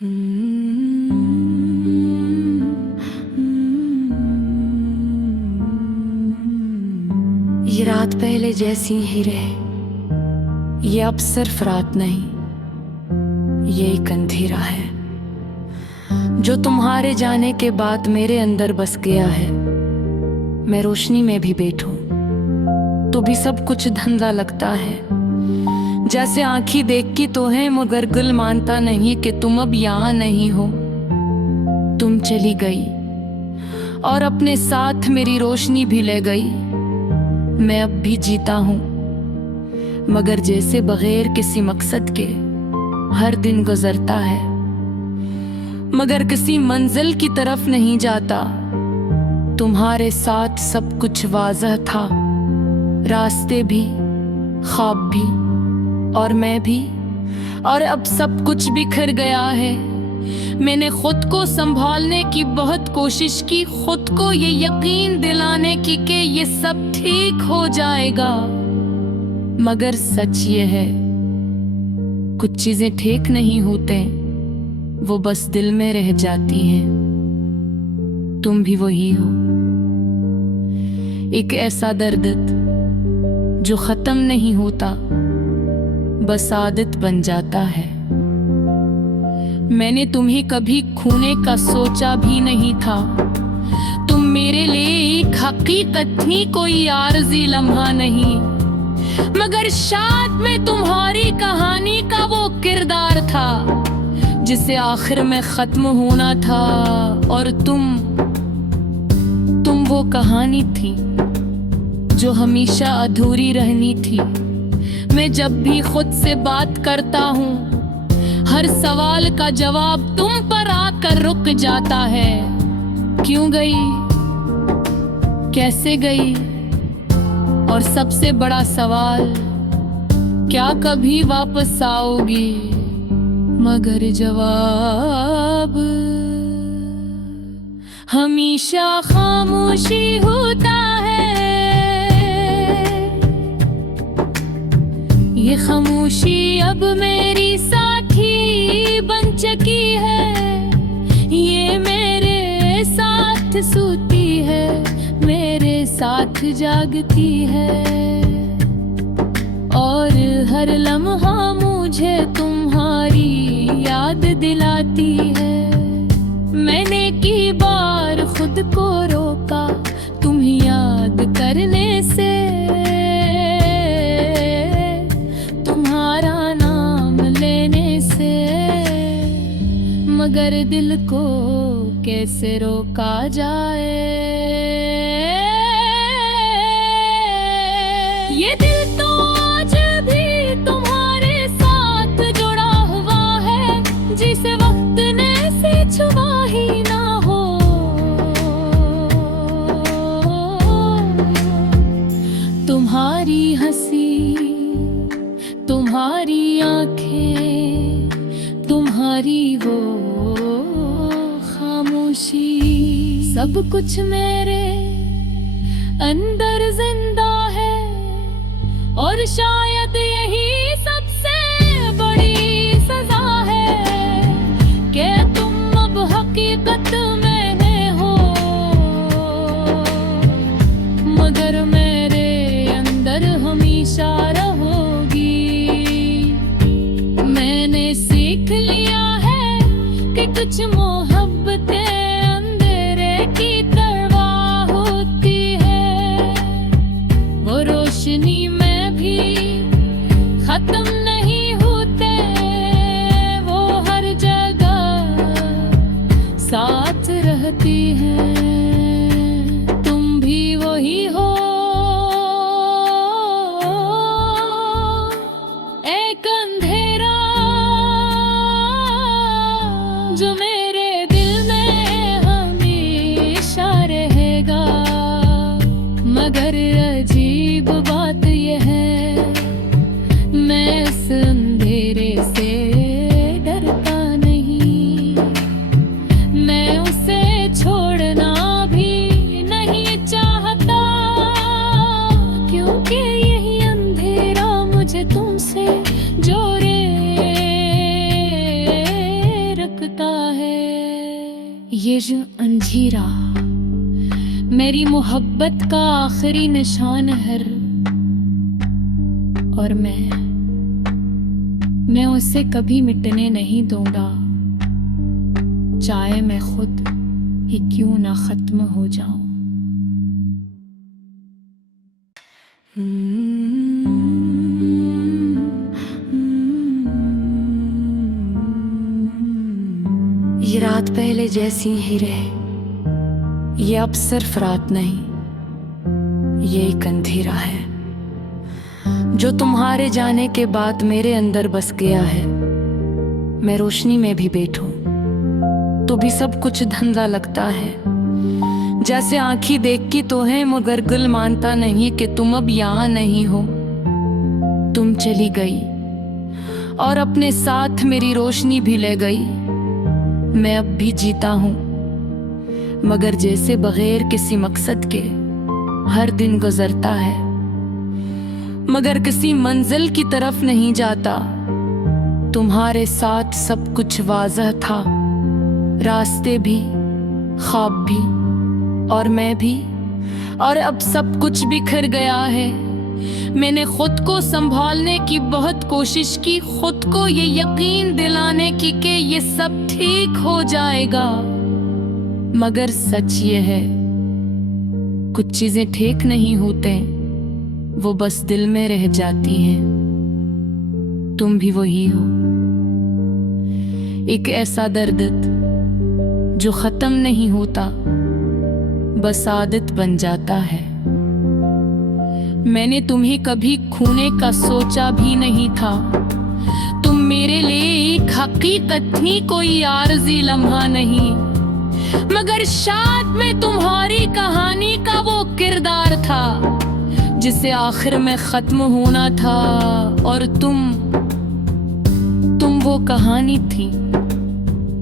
ये रात पहले जैसी ही रहे, ये अब सिर्फ रात नहीं, ये एक अंधेरा है जो तुम्हारे जाने के बाद मेरे अंदर बस गया है। मैं रोशनी में भी बैठूं तो भी सब कुछ धुंधला लगता है, जैसे आंखी देखती तो है मगर दिल मानता नहीं कि तुम अब यहाँ नहीं हो। तुम चली गई और अपने साथ मेरी रोशनी भी ले गई। मैं अब भी जीता हूँ मगर जैसे बगैर किसी मकसद के हर दिन गुजरता है, मगर किसी मंजिल की तरफ नहीं जाता। तुम्हारे साथ सब कुछ वाज़ह था, रास्ते भी, ख्वाब भी और मैं भी, और अब सब कुछ बिखर गया है। मैंने खुद को संभालने की बहुत कोशिश की, खुद को ये यकीन दिलाने की कि ये सब ठीक हो जाएगा, मगर सच ये है कुछ चीजें ठीक नहीं होते, वो बस दिल में रह जाती हैं। तुम भी वही हो, एक ऐसा दर्द जो खत्म नहीं होता, बस आदत बन जाता है। मैंने तुम्हें कभी खोने का सोचा भी नहीं था, तुम मेरे लिए एक हकीकत थी, कोई आरज़ी लम्हा नहीं, मगर शायद मैं तुम्हारी कहानी का वो किरदार था जिसे आखिर में खत्म होना था। और तुम वो कहानी थी जो हमेशा अधूरी रहनी थी। मैं जब भी खुद से बात करता हूँ, हर सवाल का जवाब तुम पर आकर रुक जाता है। क्यों गई, कैसे गई, और सबसे बड़ा सवाल, क्या कभी वापस आओगी? मगर जवाब हमेशा खामोशी होता है। ये खामोशी अब मेरी साथी बन चुकी है, ये मेरे साथ सोती है, मेरे साथ जागती है, और हर लम्हा मुझे तुम्हारी याद दिलाती है। मैंने की बार खुद को रोका तुम्हें याद करने से, तुम्हारा नाम लेने से, मगर दिल को कैसे रोका जाए। ये दिल तो आज भी तुम्हारे साथ जुड़ा हुआ है, जिसे वक्त ने से छुआ ही ना हो। तुम्हारी हंसी, तुम्हारी आंखें, तुम्हारी वो खामोशी, सब कुछ मेरे अंदर जिंदा है, और शायद यही सबसे बड़ी सजा है कि तुम अब हकीकत में हो, मगर मेरे अंदर हमेशा रहोगी। मैंने सीख लिया है कि कुछ मोहब्बतें अंधेरे की तरह होती है, वो रोशनी में भी खत्म नहीं होते, वो हर जगह साथ रहती है। तुम भी वही हो, एक अंधेरा जो मेरे दिल में हमेशा रहेगा, मगर अजीब बात यह है, मैं इस अंधेरे से डरता नहीं, मैं उसे छोड़ना भी नहीं चाहता, क्योंकि यही अंधेरा मुझे तुमसे जोड़े रखता ये जो अंधेरा मेरी मोहब्बत का आखिरी निशान है, और मैं उसे कभी मिटने नहीं दूंगा, चाहे मैं खुद ही क्यों ना खत्म हो जाऊं। ये रात पहले जैसी ही रहे, ये अब सिर्फ रात नहीं, ये एक अंधेरा है जो तुम्हारे जाने के बाद मेरे अंदर बस गया है। मैं रोशनी में भी बैठूं तो भी सब कुछ धंधा लगता है, जैसे आंखी देखती तो है मगर दिल मानता नहीं कि तुम अब यहाँ नहीं हो। तुम चली गई और अपने साथ मेरी रोशनी भी ले गई। मैं अब भी जीता हूँ मगर जैसे बगैर किसी मकसद के हर दिन गुजरता है, मगर किसी मंजिल की तरफ नहीं जाता। तुम्हारे साथ सब कुछ वाज़ह था, रास्ते भी, ख्वाब भी और मैं भी, और अब सब कुछ बिखर गया है। मैंने खुद को संभालने की बहुत कोशिश की, खुद को ये यकीन दिलाने की कि ये सब ठीक हो जाएगा, मगर सच ये है कुछ चीजें ठीक नहीं होते, वो बस दिल में रह जाती हैं। तुम भी वही हो, एक ऐसा दर्द जो खत्म नहीं होता, बस आदत बन जाता है। मैंने तुम्हें कभी खोने का सोचा भी नहीं था, तुम मेरे लिए एक हकीकत थी, कोई आरज़ी लम्हा नहीं, मगर शायद मैं तुम्हारी कहानी का वो किरदार था जिसे आखिर में खत्म होना था, और तुम वो कहानी थी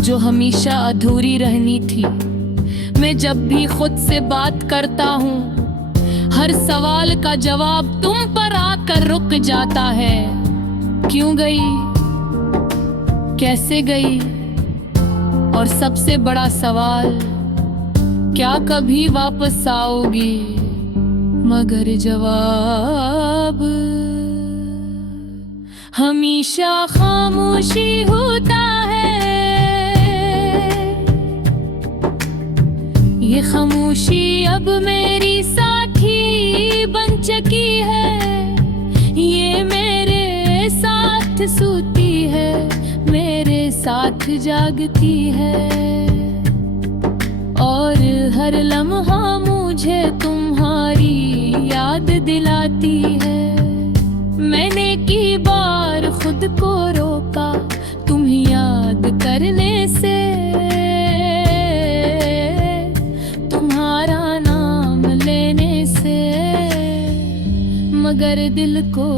जो हमेशा अधूरी रहनी थी। मैं जब भी खुद से बात करता हूँ, हर सवाल का जवाब तुम पर आकर रुक जाता है। क्यों गई, कैसे गई, और सबसे बड़ा सवाल, क्या कभी वापस आओगी? मगर जवाब हमेशा खामोशी होता है। ये खामोशी अब मेरी साथी बन चुकी है, ये मेरे साथ सोती है, मेरे साथ जागती है, और हर लम्हा मुझे तुम्हारी याद दिलाती है। मैंने की बार खुद को रोका तुम याद करने से, तुम्हारा नाम लेने से, मगर दिल को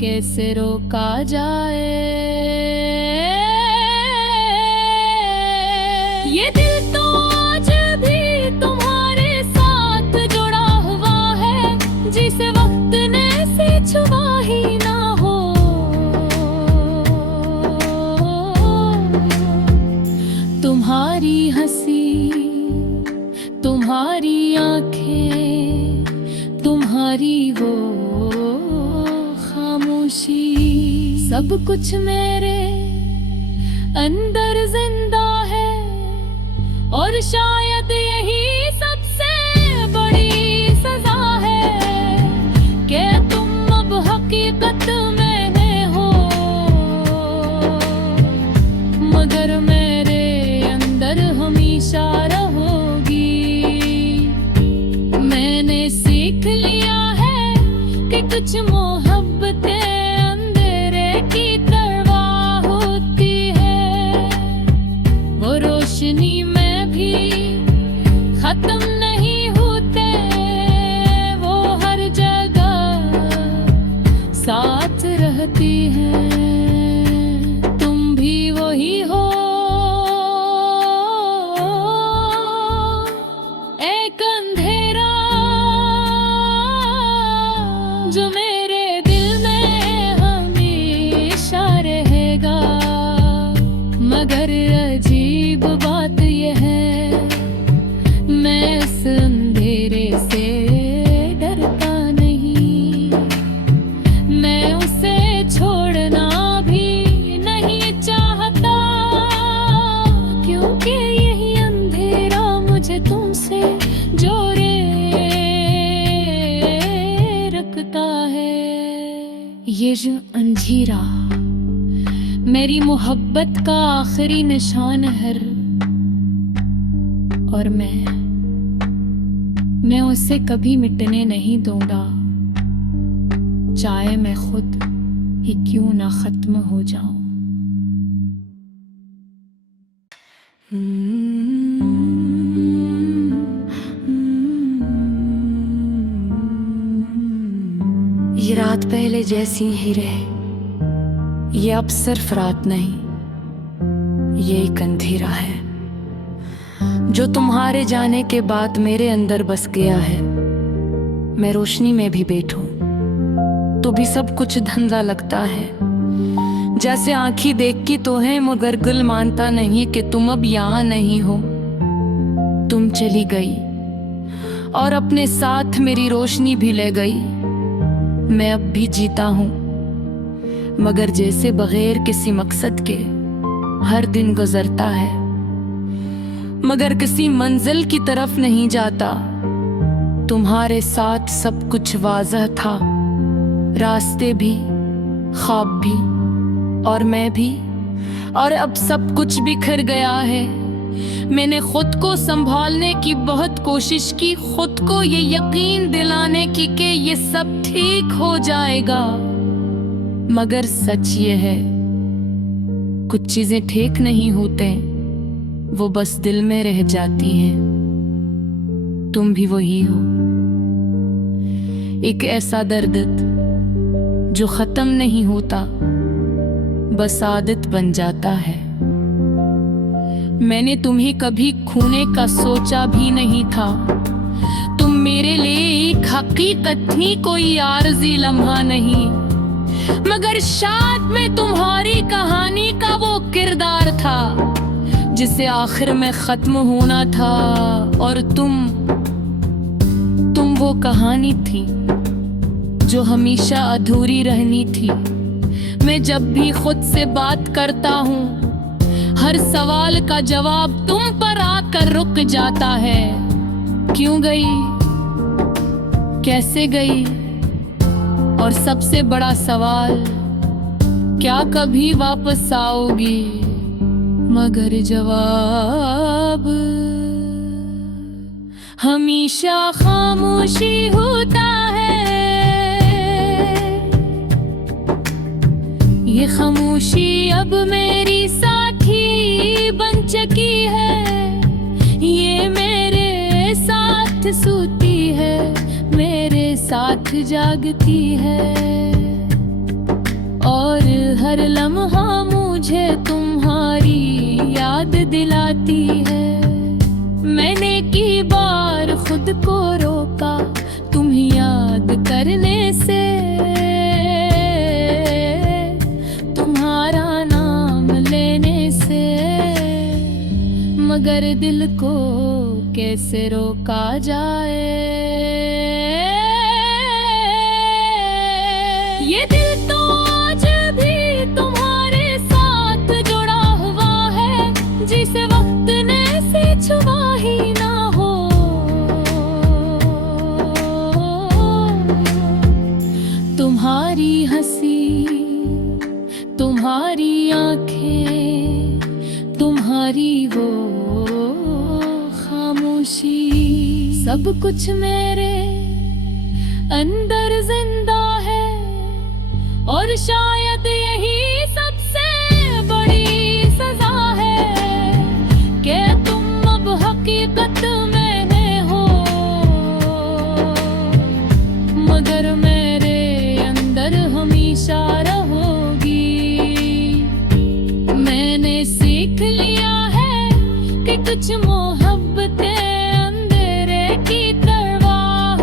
कैसे रोका जाए। ये दिल तो आज भी तुम्हारे साथ जुड़ा हुआ है, जिसे वक्त ने से छुआ ही ना हो। तुम्हारी हंसी, तुम्हारी आंखें, तुम्हारी वो खामोशी, सब कुछ मेरे अंदर जिंदा है, और शायद यही सबसे बड़ी सजा है कि तुम अब हकीकत में हो, मगर मेरे अंदर हमेशा रहोगी। मैंने सीख लिया है कि कुछ मोहब्बतें अंधेरे की तरह होती है, वो रोशनी में भी खत्म नहीं होते, वो हर जगह साथ रहती है। तुम भी वही हो, एक अंधेरा जो मेरे दिल में हमेशा रहेगा, मगर अजीब अजीब बात यह है, मैं इस अंधेरे से डरता नहीं। मैं उसे छोड़ना भी नहीं चाहता, क्योंकि यही अंधेरा मुझे तुमसे जोड़े रखता है। ये जो अंधेरा मेरी मोहब्बत का आखिरी निशान है, और मैं उसे कभी मिटने नहीं दूंगा, चाहे मैं खुद ही क्यों ना खत्म हो जाऊं। ये रात पहले जैसी ही रहे, ये अब सिर्फ रात नहीं, ये एक अंधेरा है जो तुम्हारे जाने के बाद मेरे अंदर बस गया है। मैं रोशनी में भी बैठूं तो भी सब कुछ धुंधला लगता है, जैसे आंखी देखती तो है मगर दिल मानता नहीं कि तुम अब यहाँ नहीं हो। तुम चली गई और अपने साथ मेरी रोशनी भी ले गई। मैं अब भी जीता हूँ, मगर जैसे बगैर किसी मकसद के हर दिन गुजरता है, मगर किसी मंजिल की तरफ नहीं जाता। तुम्हारे साथ सब कुछ वाज़ह था, रास्ते भी, ख्वाब भी और मैं भी, और अब सब कुछ बिखर गया है। मैंने खुद को संभालने की बहुत कोशिश की, खुद को ये यकीन दिलाने की कि ये सब ठीक हो जाएगा, मगर सच ये है कुछ चीजें ठीक नहीं होते, वो बस दिल में रह जाती हैं। तुम भी वही हो, एक ऐसा दर्द जो खत्म नहीं होता, बस आदत बन जाता है। मैंने तुम्हें कभी खोने का सोचा भी नहीं था, तुम मेरे लिए एक हकीकत थी, कोई आरज़ी लम्हा नहीं, मगर शायद मैं तुम्हारी कहानी का वो किरदार था जिसे आखिर में खत्म होना था, और तुम वो कहानी थी जो हमेशा अधूरी रहनी थी। मैं जब भी खुद से बात करता हूँ, हर सवाल का जवाब तुम पर आकर रुक जाता है। क्यों गई, कैसे गई, और सबसे बड़ा सवाल, क्या कभी वापस आओगी? मगर जवाब हमेशा खामोशी होता है। ये खामोशी अब मेरी साथी बन चुकी है, ये मेरे साथ सोती है, मेरे साथ जागती है, और हर लम्हा मुझे तुम्हारी याद दिलाती है। मैंने की बार खुद को रोका तुम्हें याद करने से, तुम्हारा नाम लेने से, मगर दिल को कैसे रोका जाए। ये दिल तो आज भी तुम्हारे साथ जुड़ा हुआ है, जिसे वक्त ने से छुआ ही ना हो। तुम्हारी हंसी, तुम्हारी आंखें, तुम्हारी वो खामोशी, सब कुछ मेरे अंदर जिंदा है, और शायद यही सबसे बड़ी सजा है कि तुम अब हकीकत में हो, मगर मेरे अंदर हमेशा रहोगी। मैंने सीख लिया है कि कुछ मोहब्बतें अंधेरे की तरह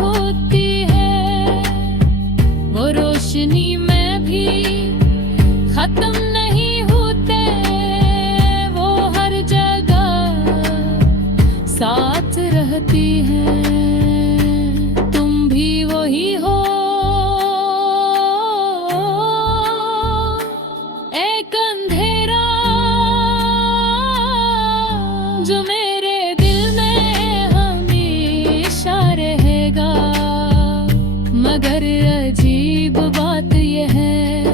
होती है, वो रोशनी में भी खत्म नहीं होते, वो हर जगह होती हैं, तुम भी वही हो। एक अंधेरा जो मेरे दिल में हमेशा रहेगा, मगर अजीब बात यह है,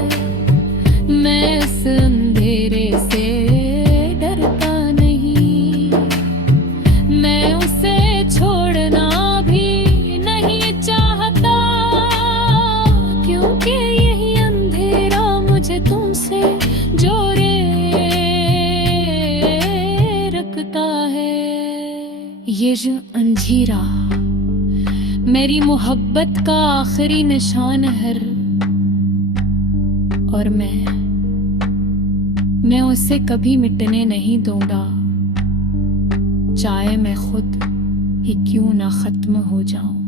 मैं इस अंधेरे से डरता नहीं। मैं उसे छोड़ना भी नहीं चाहता, क्योंकि यही अंधेरा मुझे तुमसे जोड़े रखता है। ये जो अंधेरा मेरी मोहब्बत का आखिरी निशान है, और मैं उसे कभी मिटने नहीं दूंगा, चाहे मैं खुद ही क्यों ना खत्म हो जाऊं।